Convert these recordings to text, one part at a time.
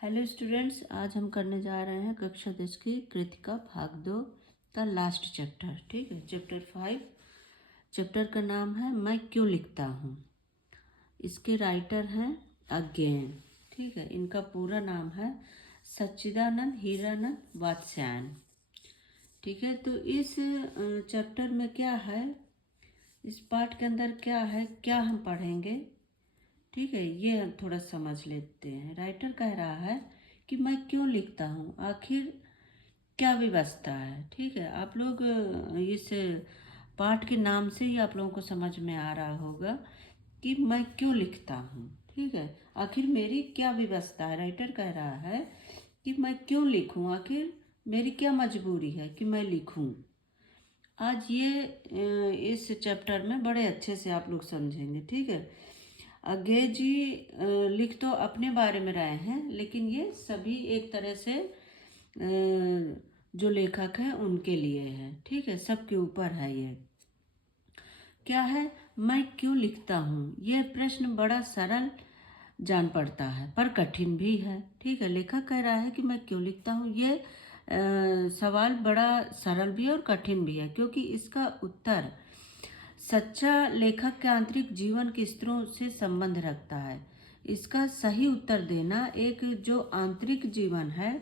Hello students, आज हम करने जा रहे हैं कक्षा 10 की कृतिका भाग 2 का लास्ट चैप्टर। ठीक है, चैप्टर 5। चैप्टर का नाम है मैं क्यों लिखता हूँ। इसके राइटर हैं अज्ञेय। ठीक है, इनका पूरा नाम है सच्चिदानंद हीरानंद वात्स्यायन। ठीक है, तो इस चैप्टर में क्या है, इस पाठ के अंदर क्या है, क्या हम पढ़ेंगे। ठीक है, ये थोड़ा समझ लेते हैं। राइटर कह रहा है कि मैं क्यों लिखता हूँ, आखिर क्या व्यवस्था है। ठीक है, आप लोग इस पाठ के नाम से ही आप लोगों को समझ में आ रहा होगा कि मैं क्यों लिखता हूँ। ठीक है, आखिर मेरी क्या व्यवस्था है। राइटर कह रहा है कि मैं क्यों लिखूँ, आखिर मेरी क्या मजबूरी है कि मैं लिखूँ। आज ये इस चैप्टर में बड़े अच्छे से आप लोग समझेंगे। ठीक है, अज्ञेय जी लिख तो अपने बारे में रहे हैं, लेकिन ये सभी एक तरह से जो लेखक हैं उनके लिए है। ठीक है, सबके ऊपर है। ये क्या है, मैं क्यों लिखता हूँ। यह प्रश्न बड़ा सरल जान पड़ता है पर कठिन भी है। ठीक है, लेखक कह रहा है कि मैं क्यों लिखता हूँ। ये सवाल बड़ा सरल भी है और कठिन भी है, क्योंकि इसका उत्तर सच्चा लेखक के आंतरिक जीवन के स्तरों से संबंध रखता है। इसका सही उत्तर देना एक जो आंतरिक जीवन है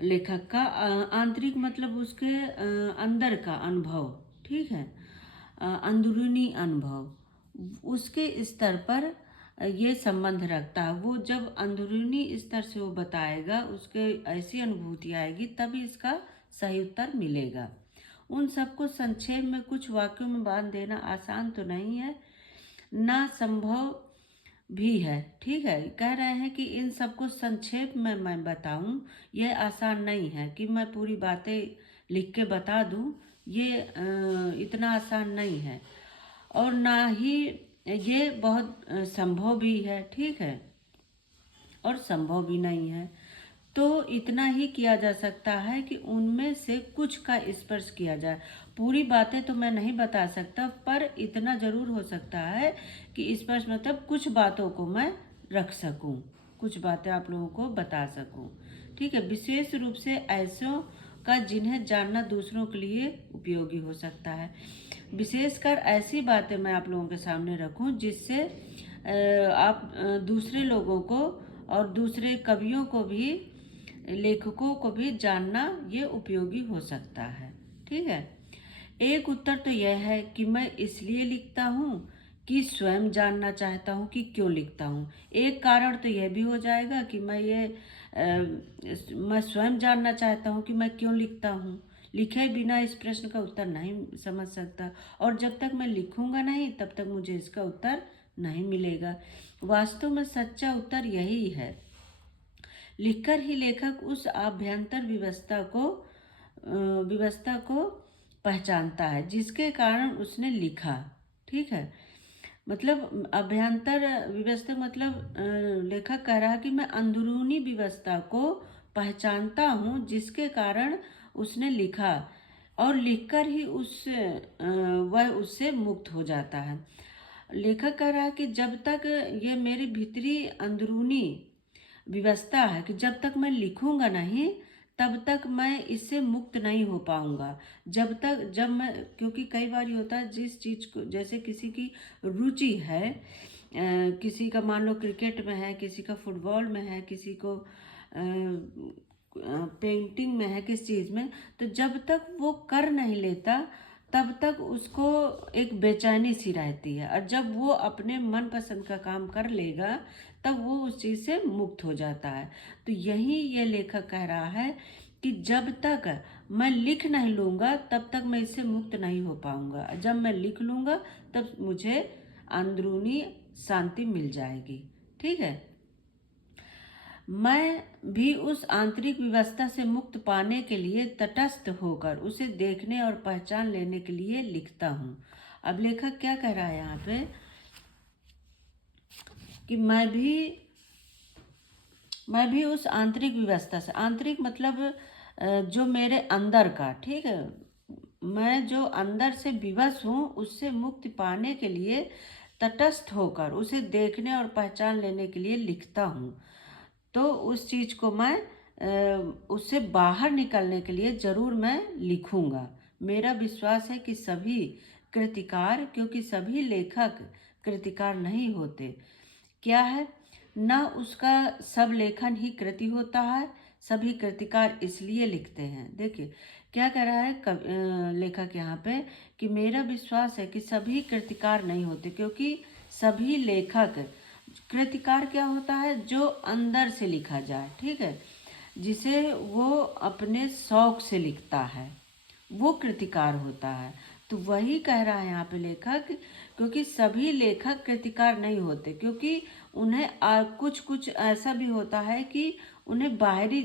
लेखक का, आंतरिक मतलब उसके अंदर का अनुभव। ठीक है, अंदरूनी अनुभव, उसके स्तर पर ये संबंध रखता है। वो जब अंदरूनी स्तर से वो बताएगा, उसके ऐसी अनुभूति आएगी, तभी इसका सही उत्तर मिलेगा। उन सबको संक्षेप में कुछ वाक्यों में बांध देना आसान तो नहीं है, ना संभव भी है। ठीक है, कह रहे हैं कि इन सबको संक्षेप में मैं बताऊं, यह आसान नहीं है कि मैं पूरी बातें लिख के बता दूं। ये इतना आसान नहीं है, और ना ही ये बहुत संभव भी है। ठीक है, और संभव भी नहीं है। तो इतना ही किया जा सकता है कि उनमें से कुछ का स्पर्श किया जाए। पूरी बातें तो मैं नहीं बता सकता, पर इतना जरूर हो सकता है कि स्पर्श मतलब कुछ बातों को मैं रख सकूं, कुछ बातें आप लोगों को बता सकूं। ठीक है, विशेष रूप से ऐसों का जिन्हें जानना दूसरों के लिए उपयोगी हो सकता है। विशेषकर ऐसी बातें मैं आप लोगों के सामने रखूं जिससे आप दूसरे लोगों को और दूसरे कवियों को भी, लेखकों को भी जानना ये उपयोगी हो सकता है। ठीक है, एक उत्तर तो यह है कि मैं इसलिए लिखता हूँ कि स्वयं जानना चाहता हूँ कि क्यों लिखता हूँ। एक कारण तो यह भी हो जाएगा कि मैं स्वयं जानना चाहता हूँ कि मैं क्यों लिखता हूँ। लिखे बिना इस प्रश्न का उत्तर नहीं समझ सकता, और जब तक मैं लिखूंगा नहीं तब तक मुझे इसका उत्तर नहीं मिलेगा। वास्तव में सच्चा उत्तर यही है। लिखकर ही लेखक उस आभ्यंतर व्यवस्था को पहचानता है जिसके कारण उसने लिखा। ठीक है, मतलब अभ्यंतर व्यवस्था मतलब लेखक कह रहा है कि मैं अंदरूनी व्यवस्था को पहचानता हूँ जिसके कारण उसने लिखा, और लिखकर ही वह उससे मुक्त हो जाता है। लेखक कह रहा है कि जब तक ये मेरी भीतरी अंदरूनी व्यवस्था है कि जब तक मैं लिखूंगा नहीं तब तक मैं इससे मुक्त नहीं हो पाऊंगा। जब मैं, क्योंकि कई बार ये होता है जिस चीज को, जैसे किसी की रुचि है, किसी का मान लो क्रिकेट में है, किसी का फुटबॉल में है, किसी को पेंटिंग में है, किस चीज में, तो जब तक वो कर नहीं लेता तब तक उसको एक बेचैनी सी रहती है, और जब वो अपने मनपसंद का काम कर लेगा तब वो उस चीज से मुक्त हो जाता है। तो यही ये लेखक कह रहा है कि जब तक मैं लिख नहीं लूंगा तब तक मैं इससे मुक्त नहीं हो पाऊंगा। जब मैं लिख लूंगा तब मुझे अंदरूनी शांति मिल जाएगी। ठीक है, मैं भी उस आंतरिक व्यवस्था से मुक्त पाने के लिए तटस्थ होकर उसे देखने और पहचान लेने के लिए लिखता हूँ। अब लेखक क्या कह रहा है यहाँ पे कि मैं भी उस आंतरिक व्यवस्था से, आंतरिक मतलब जो मेरे अंदर का, ठीक है, मैं जो अंदर से विवश हूँ उससे मुक्ति पाने के लिए तटस्थ होकर उसे देखने और पहचान लेने के लिए लिखता हूँ। तो उस चीज़ को मैं उससे बाहर निकलने के लिए ज़रूर मैं लिखूँगा। मेरा विश्वास है कि सभी कृतिकार, क्योंकि सभी लेखक कृतिकार नहीं होते। क्या है ना, उसका सब लेखन ही कृति होता है। सभी कृतिकार इसलिए लिखते हैं। देखिए क्या कह रहा है लेखक यहाँ पे कि मेरा विश्वास है कि सभी कृतिकार नहीं होते, क्योंकि सभी लेखक, कृतिकार क्या होता है, जो अंदर से लिखा जाए, ठीक है, जिसे वो अपने शौक से लिखता है, वो कृतिकार होता है। तो वही कह रहा है यहाँ पे लेखक, क्योंकि सभी लेखक कृतिकार नहीं होते, क्योंकि उन्हें कुछ कुछ ऐसा भी होता है कि उन्हें बाहरी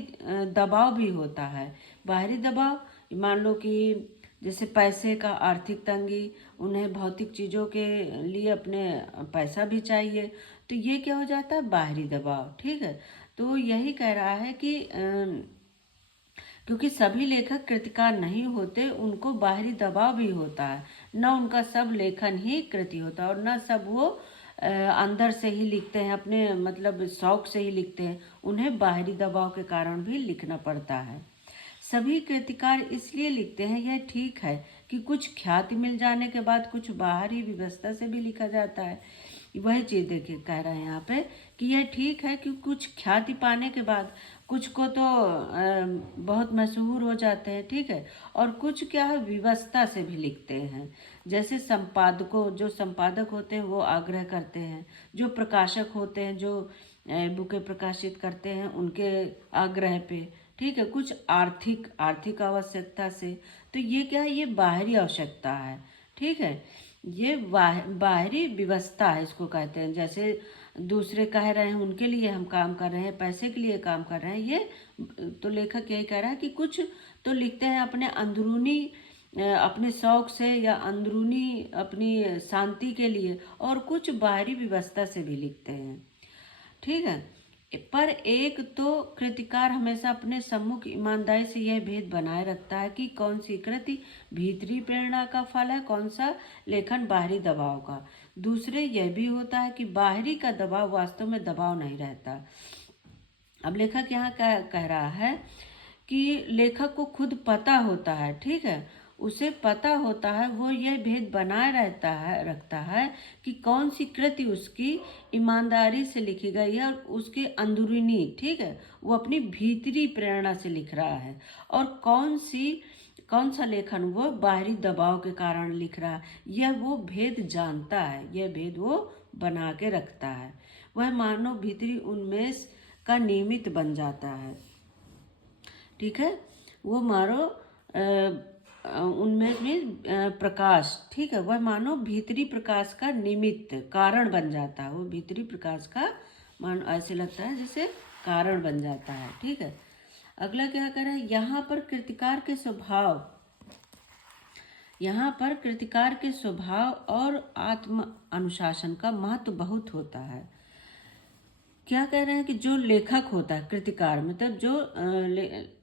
दबाव भी होता है। बाहरी दबाव, मान लो कि जैसे पैसे का, आर्थिक तंगी, उन्हें भौतिक चीज़ों के लिए अपने पैसा भी चाहिए, तो ये क्या हो जाता है, बाहरी दबाव, ठीक है। तो यही कह रहा है कि क्योंकि सभी लेखक कृतिकार नहीं होते, उनको बाहरी दबाव भी होता है, न उनका सब लेखन ही कृति होता है, और न सब वो अंदर से ही लिखते हैं, अपने मतलब शौक से ही लिखते हैं, उन्हें बाहरी दबाव के कारण भी लिखना पड़ता है। सभी कृतिकार इसलिए लिखते हैं, यह ठीक है कि कुछ ख्याति मिल जाने के बाद कुछ बाहरी व्यवस्था से भी लिखा जाता है। वही चीज़ देखिए कह रहे हैं यहाँ पे कि यह ठीक है कि कुछ ख्याति पाने के बाद कुछ को तो बहुत मशहूर हो जाते हैं, ठीक है, और कुछ क्या है, व्यवस्था से भी लिखते हैं। जैसे संपादकों, जो संपादक होते हैं वो आग्रह करते हैं, जो प्रकाशक होते हैं, जो बुकें प्रकाशित करते हैं, उनके आग्रह पे, ठीक है, कुछ आर्थिक आवश्यकता से। तो ये क्या है, ये बाहरी आवश्यकता है, ठीक है, ये बाहरी व्यवस्था है, इसको कहते हैं। जैसे दूसरे कह रहे हैं उनके लिए हम काम कर रहे हैं, पैसे के लिए काम कर रहे हैं, ये तो लेखक यही कह रहा है कि कुछ तो लिखते हैं अपने अंदरूनी अपने शौक से या अंदरूनी अपनी शांति के लिए, और कुछ बाहरी व्यवस्था से भी लिखते हैं, ठीक है। पर एक तो कृतिकार हमेशा अपने सम्मुख ईमानदारी से यह भेद बनाए रखता है कि कौन सी कृति भीतरी प्रेरणा का फल है, कौन सा लेखन बाहरी दबाव का। दूसरे यह भी होता है कि बाहरी का दबाव वास्तव में दबाव नहीं रहता। अब लेखक यहाँ कह रहा है कि लेखक को खुद पता होता है, ठीक है, उसे पता होता है, वो ये भेद बनाए रखता है कि कौन सी कृति उसकी ईमानदारी से लिखी गई है और उसके अंदरूनी, ठीक है, वो अपनी भीतरी प्रेरणा से लिख रहा है, और कौन सा लेखन वो बाहरी दबाव के कारण लिख रहा है। यह वो भेद जानता है, यह भेद वो बना के रखता है। वह मानव भीतरी उन्मेष का निमित्त बन जाता है, ठीक है, वो मानो उनमें प्रकाश, ठीक है, वह मानो भीतरी प्रकाश का निमित्त कारण बन जाता है। वो भीतरी प्रकाश का मानो ऐसे लगता है जैसे कारण बन जाता है, ठीक है। अगला क्या कह रहा है, यहाँ पर कृतिकार के स्वभाव और आत्म अनुशासन का महत्व बहुत होता है। क्या कह रहे हैं कि जो लेखक होता है, कृतिकार मतलब जो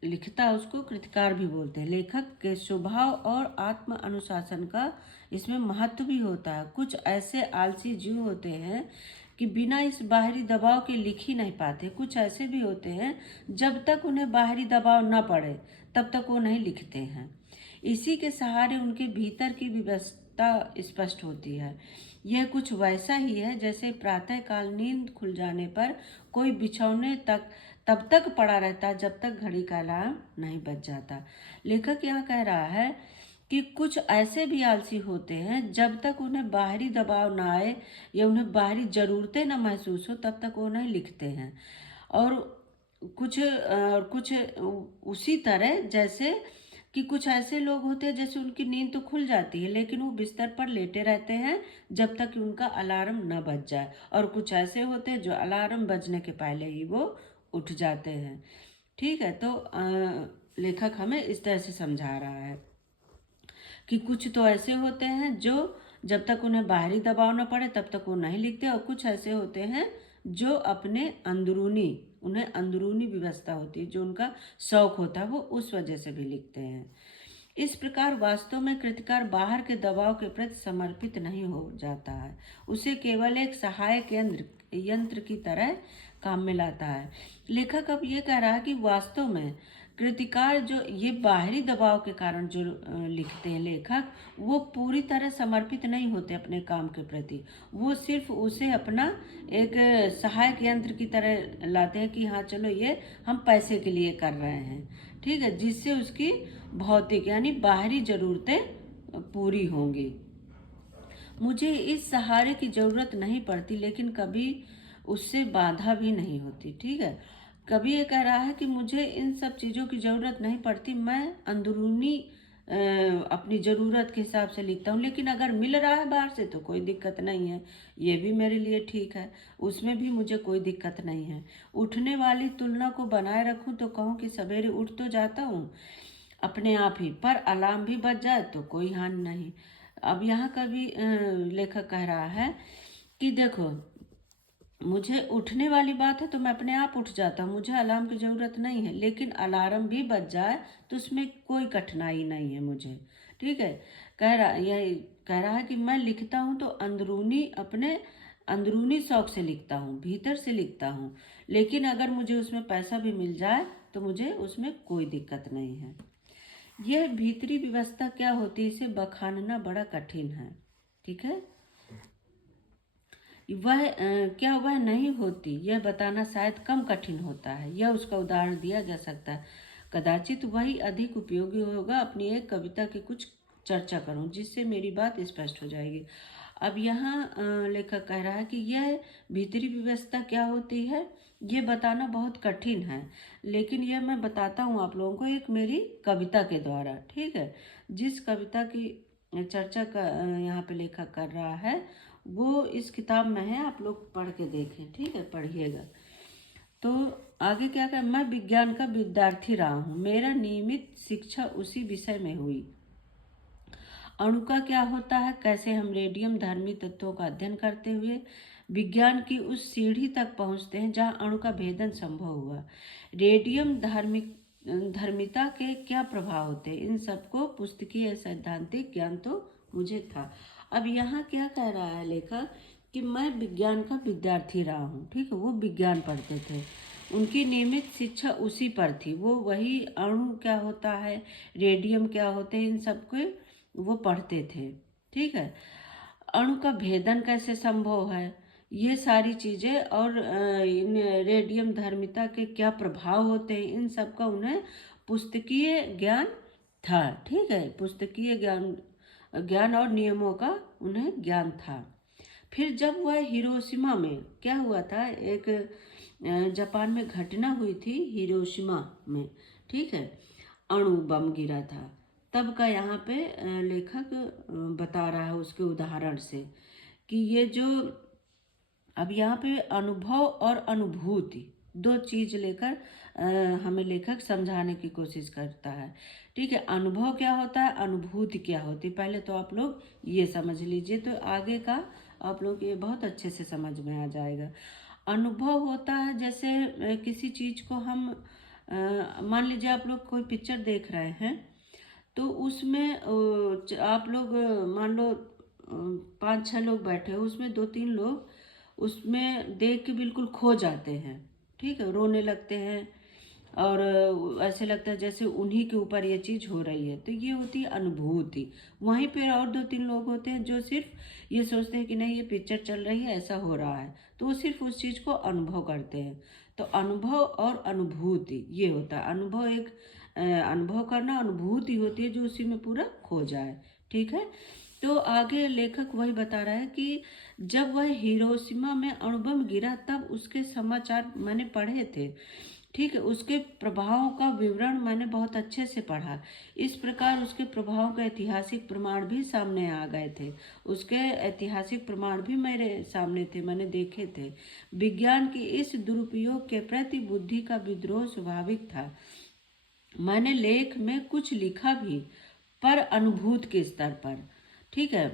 लिखता है, उसको कृतिकार भी बोलते हैं। लेखक के स्वभाव और आत्म अनुशासन का इसमें महत्व भी होता है। कुछ ऐसे आलसी जीव होते हैं कि बिना इस बाहरी दबाव के लिख ही नहीं पाते। कुछ ऐसे भी होते हैं जब तक उन्हें बाहरी दबाव न पड़े तब तक वो नहीं लिखते हैं। इसी के सहारे उनके भीतर की व्यवस्था स्पष्ट होती है। यह कुछ वैसा ही है जैसे प्रातःकाल नींद खुल जाने पर कोई बिछौने तब तक पड़ा रहता जब तक घड़ी का अलार्म नहीं बज जाता। लेखक यहाँ कह रहा है कि कुछ ऐसे भी आलसी होते हैं, जब तक उन्हें बाहरी दबाव ना आए या उन्हें बाहरी ज़रूरतें ना महसूस हो तब तक वो नहीं लिखते हैं। और कुछ उसी तरह जैसे कि कुछ ऐसे लोग होते हैं जैसे उनकी नींद तो खुल जाती है लेकिन वो बिस्तर पर लेटे रहते हैं जब तक कि उनका अलार्म न बज जाए, और कुछ ऐसे होते हैं जो अलार्म बजने के पहले ही वो उठ जाते हैं, ठीक है। तो लेखक हमें इस तरह से समझा रहा है कि कुछ तो ऐसे होते हैं जो जब तक उन्हें बाहरी दबाव न पड़े तब तक वो नहीं लिखते, और कुछ ऐसे होते हैं जो उन्हें अंदरूनी व्यवस्था होती है, जो उनका शौक होता है, वो उस वजह से भी लिखते हैं। इस प्रकार वास्तव में कृतिकार बाहर के दबाव के प्रति समर्पित नहीं हो जाता है, उसे केवल एक सहायक यंत्र यंत्र की तरह काम में लाता है। लेखक अब ये कह रहा है कि वास्तव में कृतिकार जो ये बाहरी दबाव के कारण जो लिखते हैं लेखक, वो पूरी तरह समर्पित नहीं होते अपने काम के प्रति। वो सिर्फ उसे अपना एक सहायक यंत्र की तरह लाते हैं कि हाँ चलो ये हम पैसे के लिए कर रहे हैं, ठीक है, जिससे उसकी भौतिक यानी बाहरी ज़रूरतें पूरी होंगी। मुझे इस सहारे की ज़रूरत नहीं पड़ती, लेकिन कभी उससे बाधा भी नहीं होती, ठीक है। कभी ये कह रहा है कि मुझे इन सब चीज़ों की ज़रूरत नहीं पड़ती, मैं अंदरूनी अपनी ज़रूरत के हिसाब से लिखता हूँ, लेकिन अगर मिल रहा है बाहर से तो कोई दिक्कत नहीं है, ये भी मेरे लिए ठीक है, उसमें भी मुझे कोई दिक्कत नहीं है। उठने वाली तुलना को बनाए रखूँ तो कहूँ कि सवेरे उठ तो जाता हूँ अपने आप ही, पर अलार्म भी बज जाए तो कोई हानि नहीं। अब यहाँ का भी लेखक कह रहा है कि देखो, मुझे उठने वाली बात है तो मैं अपने आप उठ जाता हूँ, मुझे अलार्म की ज़रूरत नहीं है, लेकिन अलार्म भी बज जाए तो उसमें कोई कठिनाई नहीं है मुझे, ठीक है। कह रहा है कि मैं लिखता हूँ तो अपने अंदरूनी शौक से लिखता हूँ, भीतर से लिखता हूँ, लेकिन अगर मुझे उसमें पैसा भी मिल जाए तो मुझे उसमें कोई दिक्कत नहीं है। यह भीतरी व्यवस्था क्या होती है, इसे बखानना बड़ा कठिन है, ठीक है। क्या वह नहीं होती, यह बताना शायद कम कठिन होता है। यह उसका उदाहरण दिया जा सकता है। कदाचित वही अधिक उपयोगी होगा। अपनी एक कविता की कुछ चर्चा करूं जिससे मेरी बात स्पष्ट हो जाएगी। अब यहाँ लेखक कह रहा है कि यह भीतरी व्यवस्था क्या होती है, ये बताना बहुत कठिन है, लेकिन यह मैं बताता हूँ आप लोगों को एक मेरी कविता के द्वारा, ठीक है। जिस कविता की चर्चा का यहाँ पे लेखक कर रहा है वो इस किताब में है, आप लोग पढ़ के देखें, ठीक है, पढ़िएगा। तो आगे क्या कहा, मैं विज्ञान का विद्यार्थी रहा हूँ, मेरा नियमित शिक्षा उसी विषय में हुई। अणु का क्या होता है, कैसे हम रेडियम धर्मी तत्वों का अध्ययन करते हुए विज्ञान की उस सीढ़ी तक पहुँचते हैं जहाँ अणु का भेदन संभव हुआ। रेडियम धर्मिता के क्या प्रभाव होते हैं, इन सबको पुस्तकीय सैद्धांतिक ज्ञान तो मुझे था। अब यहाँ क्या कह रहा है लेखक कि मैं विज्ञान का विद्यार्थी रहा हूँ, ठीक है, वो विज्ञान पढ़ते थे, उनकी नियमित शिक्षा उसी पर थी, वो वही अणु क्या होता है, रेडियम क्या होते हैं, इन सबके वो पढ़ते थे, ठीक है। अणु का भेदन कैसे संभव है, ये सारी चीज़ें, और इन रेडियम धर्मिता के क्या प्रभाव होते हैं, इन सब का उन्हें पुस्तकीय ज्ञान था, ठीक है, पुस्तकीय ज्ञान और नियमों का उन्हें ज्ञान था। फिर जब वह हिरोशिमा में क्या हुआ था, एक जापान में घटना हुई थी हिरोशिमा में, ठीक है, अणु बम गिरा था, तब का यहाँ पे लेखक बता रहा है उसके उदाहरण से कि ये जो अब यहाँ पे अनुभव और अनुभूति दो चीज लेकर हमें लेखक समझाने की कोशिश करता है, ठीक है। अनुभव क्या होता है, अनुभूति क्या होती है, पहले तो आप लोग ये समझ लीजिए, तो आगे का आप लोग ये बहुत अच्छे से समझ में आ जाएगा। अनुभव होता है जैसे किसी चीज को हम मान लीजिए आप लोग कोई पिक्चर देख रहे हैं, तो उसमें आप लोग मान लो 5-6 लोग बैठे हो, उसमें 2-3 लोग उसमें देख के बिल्कुल खो जाते हैं, ठीक है, रोने लगते हैं, और ऐसे लगता है जैसे उन्हीं के ऊपर ये चीज़ हो रही है, तो ये होती है अनुभूति। वहीं पे और 2-3 लोग होते हैं जो सिर्फ ये सोचते हैं कि नहीं ये पिक्चर चल रही है, ऐसा हो रहा है, तो वो सिर्फ उस चीज़ को अनुभव करते हैं। तो अनुभव और अनुभूति ये होता है। अनुभव एक अनुभव करना, अनुभूति होती है जो उसी में पूरा खो जाए, ठीक है। तो आगे लेखक वही बता रहा है कि जब वह हिरोशिमा में अणुबम गिरा तब उसके समाचार मैंने पढ़े थे, ठीक है, उसके प्रभावों का विवरण मैंने बहुत अच्छे से पढ़ा। इस प्रकार उसके प्रभाव के ऐतिहासिक प्रमाण भी सामने आ गए थे, उसके ऐतिहासिक प्रमाण भी मेरे सामने थे, मैंने देखे थे। विज्ञान की इस दुरुपयोग के प्रति बुद्धि का विद्रोह स्वाभाविक था। मैंने लेख में कुछ लिखा भी, पर अनुभूत के स्तर पर, ठीक है।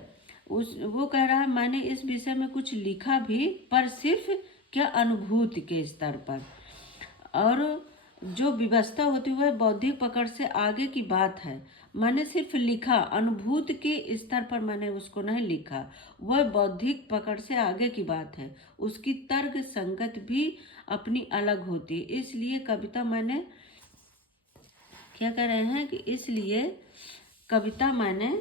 वो कह रहा है मैंने इस विषय में कुछ लिखा भी, पर सिर्फ क्या अनुभूति के स्तर पर, और जो विवशता होती है वह बौद्धिक पकड़ से आगे की बात है। मैंने सिर्फ लिखा, अनुभूति के स्तर पर मैंने उसको नहीं लिखा। वह बौद्धिक पकड़ से आगे की बात है। उसकी तर्क संगत भी अपनी अलग होती है। इसलिए कविता मैंने क्या कह रहे हैं कि इसलिए कविता मैंने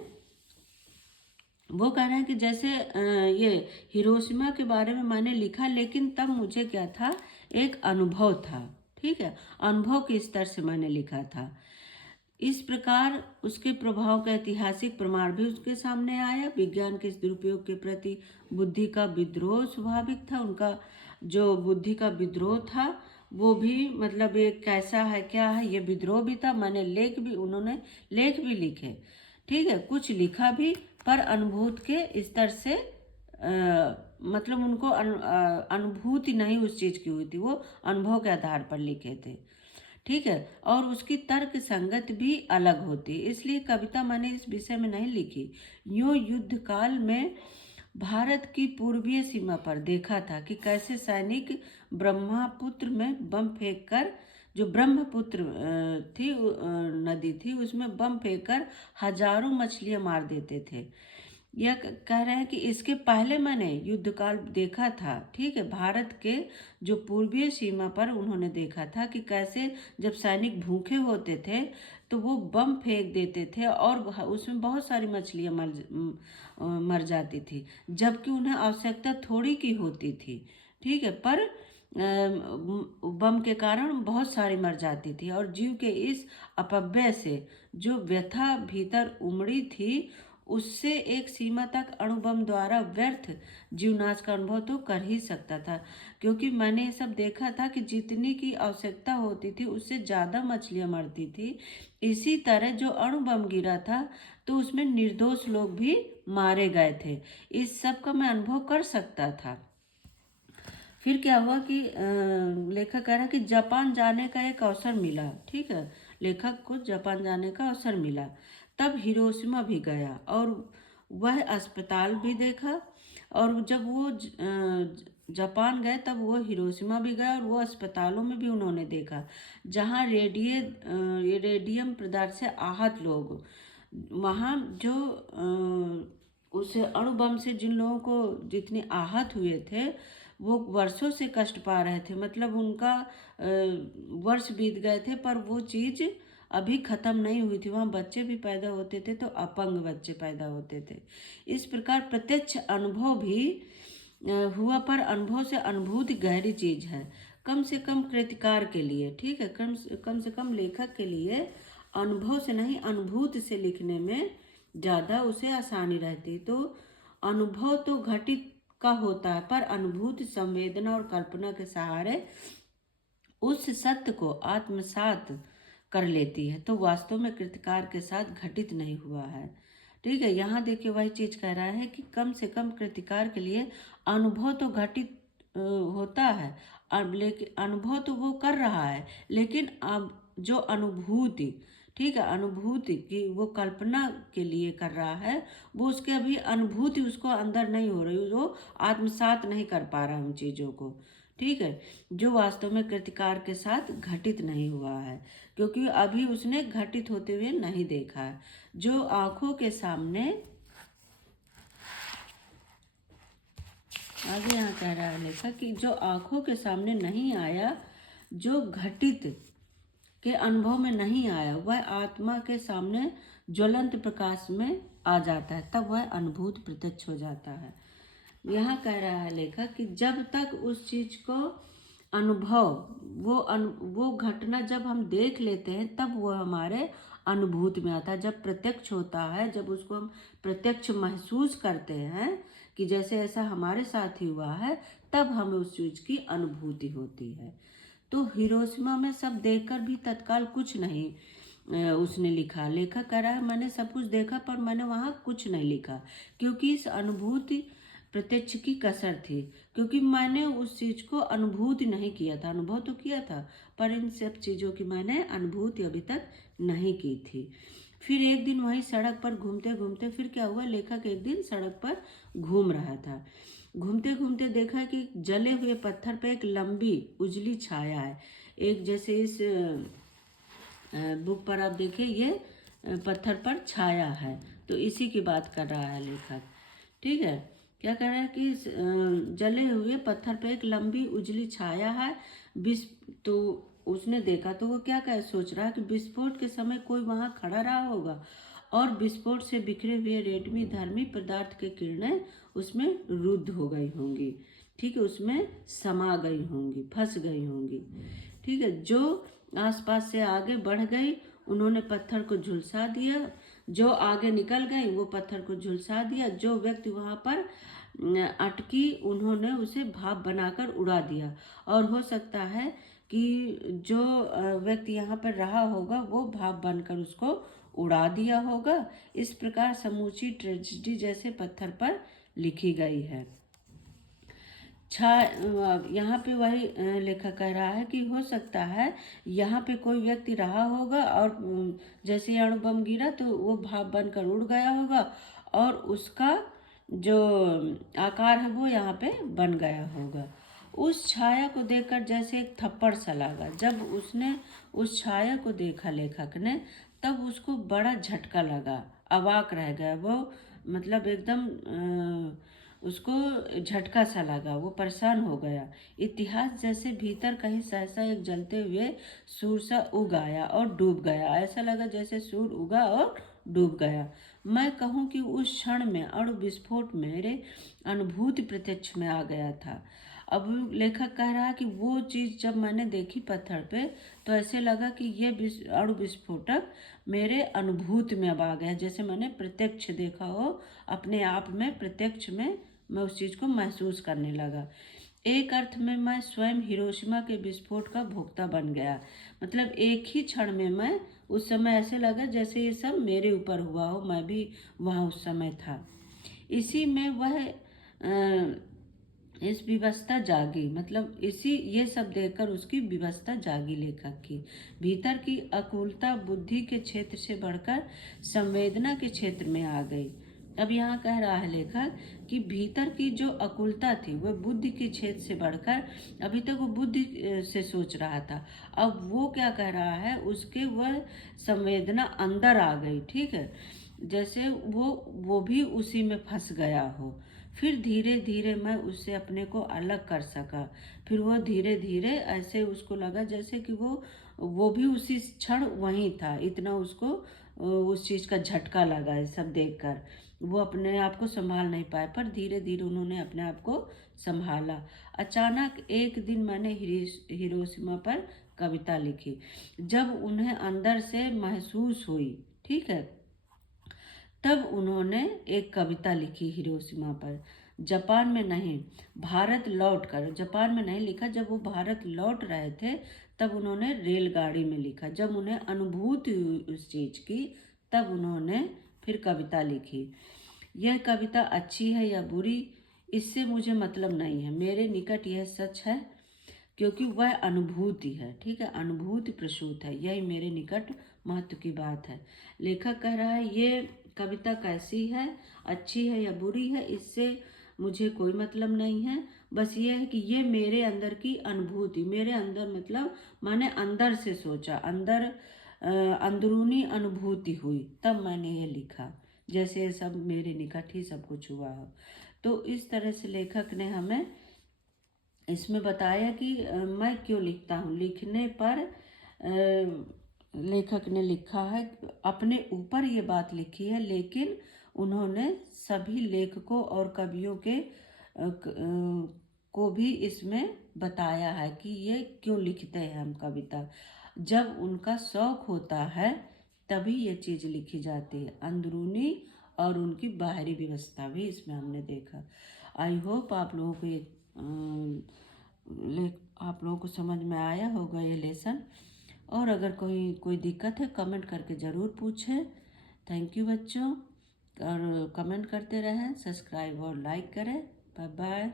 वो कह रहे हैं कि जैसे ये हिरोशिमा के बारे में मैंने लिखा, लेकिन तब मुझे क्या था, एक अनुभव था। ठीक है, अनुभव के स्तर से मैंने लिखा था। इस प्रकार उसके प्रभाव का ऐतिहासिक प्रमाण भी उसके सामने आया। विज्ञान के इस दुरुपयोग के प्रति बुद्धि का विद्रोह स्वाभाविक था। उनका जो बुद्धि का विद्रोह था वो भी मतलब ये कैसा है क्या है, ये विद्रोह भी था। उन्होंने लेख भी लिखे, ठीक है, कुछ लिखा भी, पर अनुभूति के स्तर से मतलब उनको अनुभूति नहीं उस चीज़ की हुई थी, वो अनुभव के आधार पर लिखे थे। ठीक है, और उसकी तर्क संगत भी अलग होती है। इसलिए कविता मैंने इस विषय में नहीं लिखी। यूँ युद्ध काल में भारत की पूर्वीय सीमा पर देखा था कि कैसे सैनिक ब्रह्मपुत्र में बम फेंक कर, जो ब्रह्मपुत्र थी नदी थी, उसमें बम फेंक कर हजारों मछलियां मार देते थे। यह कह रहे हैं कि इसके पहले मैंने युद्ध काल देखा था। ठीक है, भारत के जो पूर्वीय सीमा पर उन्होंने देखा था कि कैसे जब सैनिक भूखे होते थे तो वो बम फेंक देते थे और उसमें बहुत सारी मछलियां मर जाती थी, जबकि उन्हें आवश्यकता थोड़ी की होती थी। ठीक है, पर बम के कारण बहुत सारी मर जाती थी, और जीव के इस अपव्यय से जो व्यथा भीतर उमड़ी थी, उससे एक सीमा तक अणुबम द्वारा व्यर्थ जीवनाश का अनुभव तो कर ही सकता था। क्योंकि मैंने ये सब देखा था कि जितनी की आवश्यकता होती थी उससे ज़्यादा मछलियाँ मरती थी। इसी तरह जो अणुबम गिरा था तो उसमें निर्दोष लोग भी मारे गए थे। इस सब का मैं अनुभव कर सकता था। फिर क्या हुआ कि लेखक कह रहा है कि जापान जाने का एक अवसर मिला। ठीक है, लेखक को जापान जाने का अवसर मिला। तब हिरोशिमा भी गया और वह अस्पताल भी देखा। और जब वो जापान गए तब वो हिरोशिमा भी गए और वो अस्पतालों में भी उन्होंने देखा जहाँ रेडियम पदार्थ से आहत लोग, वहाँ जो उस अणुबम से जिन लोगों को जितने आहत हुए थे वो वर्षों से कष्ट पा रहे थे, मतलब उनका वर्ष बीत गए थे पर वो चीज़ अभी ख़त्म नहीं हुई थी। वहाँ बच्चे भी पैदा होते थे तो अपंग बच्चे पैदा होते थे। इस प्रकार प्रत्यक्ष अनुभव भी हुआ, पर अनुभव से अनुभूति गहरी चीज़ है। कम से कम कृतिकार के लिए, ठीक है, कम से कम लेखक के लिए अनुभव से नहीं अनुभूति से लिखने में ज़्यादा उसे आसानी रहती। तो अनुभव तो घटित का होता है, पर अनुभूति संवेदना और कल्पना के सहारे उस सत्य को आत्मसात कर लेती है। तो वास्तव में कृतिकार के साथ घटित नहीं हुआ है। ठीक है, यहाँ देखिए वही चीज कह रहा है कि कम से कम कृतिकार के लिए अनुभव तो घटित होता है। अब लेकिन अनुभव तो वो कर रहा है, लेकिन अब जो अनुभूति, ठीक है, अनुभूति की वो कल्पना के लिए कर रहा है, वो उसके अभी अनुभूति उसको अंदर नहीं हो रही, वो आत्मसात नहीं कर पा रहा है उन चीज़ों को। ठीक है, जो वास्तव में कृतिकार के साथ घटित नहीं हुआ है, क्योंकि अभी उसने घटित होते हुए नहीं देखा है। जो आंखों के सामने, आगे यहाँ कह रहा है लेखक कि जो आंखों के सामने नहीं आया, जो घटित के अनुभव में नहीं आया, वह आत्मा के सामने ज्वलंत प्रकाश में आ जाता है, तब वह अनुभूत प्रत्यक्ष हो जाता है। यहाँ कह रहा है लेखक कि जब तक उस चीज को अनुभव, वो घटना जब हम देख लेते हैं तब वो हमारे अनुभूति में आता है। जब प्रत्यक्ष होता है, जब उसको हम प्रत्यक्ष महसूस करते हैं कि जैसे ऐसा हमारे साथ ही हुआ है, तब हमें उस चीज की अनुभूति होती है। तो हिरोशिमा में सब देखकर भी तत्काल कुछ नहीं उसने लिखा। लेखक कह रहा है मैंने सब कुछ देखा पर मैंने वहाँ कुछ नहीं लिखा, क्योंकि इस अनुभूति प्रत्यक्ष की कसर थी, क्योंकि मैंने उस चीज को अनुभूति नहीं किया था। अनुभव तो किया था पर इन सब चीजों की मैंने अनुभूति अभी तक नहीं की थी। फिर एक दिन वही सड़क पर घूमते घूमते, फिर क्या हुआ, लेखक एक दिन सड़क पर घूम रहा था। घूमते घूमते देखा कि जले हुए पत्थर पर एक लंबी उजली छाया है। एक जैसे इस बुक पर आप देखिए ये पत्थर पर छाया है, तो इसी की बात कर रहा है लेखक। ठीक है, क्या कह रहा है कि जले हुए पत्थर पे एक लंबी उजली छाया है। विस तो उसने देखा तो वो क्या सोच रहा है कि विस्फोट के समय कोई वहां खड़ा रहा होगा और विस्फोट से बिखरे हुए रेडमी धर्मी पदार्थ की किरणें उसमें रुद्ध हो गई होंगी। ठीक है, उसमें समा गई होंगी, फंस गई होंगी। ठीक है, जो आसपास से आगे बढ़ गई उन्होंने पत्थर को झुलसा दिया, जो आगे निकल गई वो पत्थर को झुलसा दिया, जो व्यक्ति वहां पर अटकी उन्होंने उसे भाप बनाकर उड़ा दिया। और हो सकता है कि जो व्यक्ति यहाँ पर रहा होगा वो भाप बनकर उसको उड़ा दिया होगा। इस प्रकार समूची ट्रेजेडी जैसे पत्थर पर लिखी गई है। यहाँ पे वही लेखक कह रहा है कि हो सकता है यहाँ पे कोई व्यक्ति रहा होगा और जैसे ही अणु बम गिरा तो वो भाप बनकर उड़ गया होगा और उसका जो आकार है वो यहाँ पे बन गया होगा। उस छाया को देखकर जैसे एक थप्पड़ सा लगा। जब उसने उस छाया को देखा लेखक ने, तब उसको बड़ा झटका लगा, अवाक रह गया वो, मतलब एकदम उसको झटका सा लगा, वो परेशान हो गया। इतिहास जैसे भीतर कहीं सहसा एक जलते हुए सूर सा उग आया और डूब गया। ऐसा लगा जैसे सूर उगा और डूब गया। मैं कहूँ कि उस क्षण में अणु विस्फोट मेरे अनुभूति प्रत्यक्ष में आ गया था। अब लेखक कह रहा है कि वो चीज़ जब मैंने देखी पत्थर पे तो ऐसे लगा कि ये अणु विस्फोटक मेरे अनुभूति में अब आ गया, जैसे मैंने प्रत्यक्ष देखा हो अपने आप में, प्रत्यक्ष में मैं उस चीज़ को महसूस करने लगा। एक अर्थ में मैं स्वयं हिरोशिमा के विस्फोट का भोक्ता बन गया। मतलब एक ही क्षण में मैं उस समय ऐसे लगा जैसे ये सब मेरे ऊपर हुआ हो, मैं भी वहाँ उस समय था। इसी में वह इस विवस्था जागी, मतलब इसी ये सब देखकर उसकी विवस्था जागी लेखक की। भीतर की अकुलता बुद्धि के क्षेत्र से बढ़कर संवेदना के क्षेत्र में आ गई। अब यहाँ कह रहा है लेखक कि भीतर की जो अकुलता थी वह बुद्धि के क्षेत्र से बढ़कर, अभी तक वो बुद्धि से सोच रहा था, अब वो क्या कह रहा है, उसके वह संवेदना अंदर आ गई। ठीक है, जैसे वो भी उसी में फंस गया हो। फिर धीरे धीरे मैं उससे अपने को अलग कर सका। फिर वो धीरे धीरे ऐसे उसको लगा जैसे कि वो भी उसी क्षण वहीं था। इतना उसको उस चीज़ का झटका लगा है सब देखकर। वो अपने आप को संभाल नहीं पाए, पर धीरे धीरे उन्होंने अपने आप को संभाला। अचानक एक दिन मैंने हिरोशिमा पर कविता लिखी। जब उन्हें अंदर से महसूस हुई, ठीक है, तब उन्होंने एक कविता लिखी हिरोशिमा पर। जापान में नहीं, भारत लौट कर, जापान में नहीं लिखा, जब वो भारत लौट रहे थे तब उन्होंने रेलगाड़ी में लिखा। जब उन्हें अनुभूति हुई उस चीज़ की तब उन्होंने फिर कविता लिखी। यह कविता अच्छी है या बुरी इससे मुझे मतलब नहीं है, मेरे निकट यह सच है क्योंकि वह अनुभूति है। ठीक है, अनुभूति प्रसूत है, यही मेरे निकट महत्व की बात है। लेखक कह रहा है ये कविता कैसी है, अच्छी है या बुरी है, इससे मुझे कोई मतलब नहीं है। बस ये है कि ये मेरे अंदर की अनुभूति, मेरे अंदर मतलब मैंने अंदर से सोचा, अंदर अंदरूनी अनुभूति हुई, तब मैंने ये लिखा, जैसे सब मेरे निकट ही सब कुछ हुआ हो। तो इस तरह से लेखक ने हमें इसमें बताया कि मैं क्यों लिखता हूँ। लिखने पर लेखक ने लिखा है, अपने ऊपर ये बात लिखी है, लेकिन उन्होंने सभी लेखकों और कवियों के को भी इसमें बताया है कि ये क्यों लिखते हैं हम कविता। जब उनका शौक होता है तभी ये चीज़ लिखी जाती है, अंदरूनी और उनकी बाहरी व्यवस्था भी इसमें हमने देखा। आई होप आप लोगों को ये आप लोगों को समझ में आया होगा ये लेसन। और अगर कोई दिक्कत है कमेंट करके ज़रूर पूछें। थैंक यू बच्चों, और कमेंट करते रहें, सब्सक्राइब और लाइक करें। Bye bye.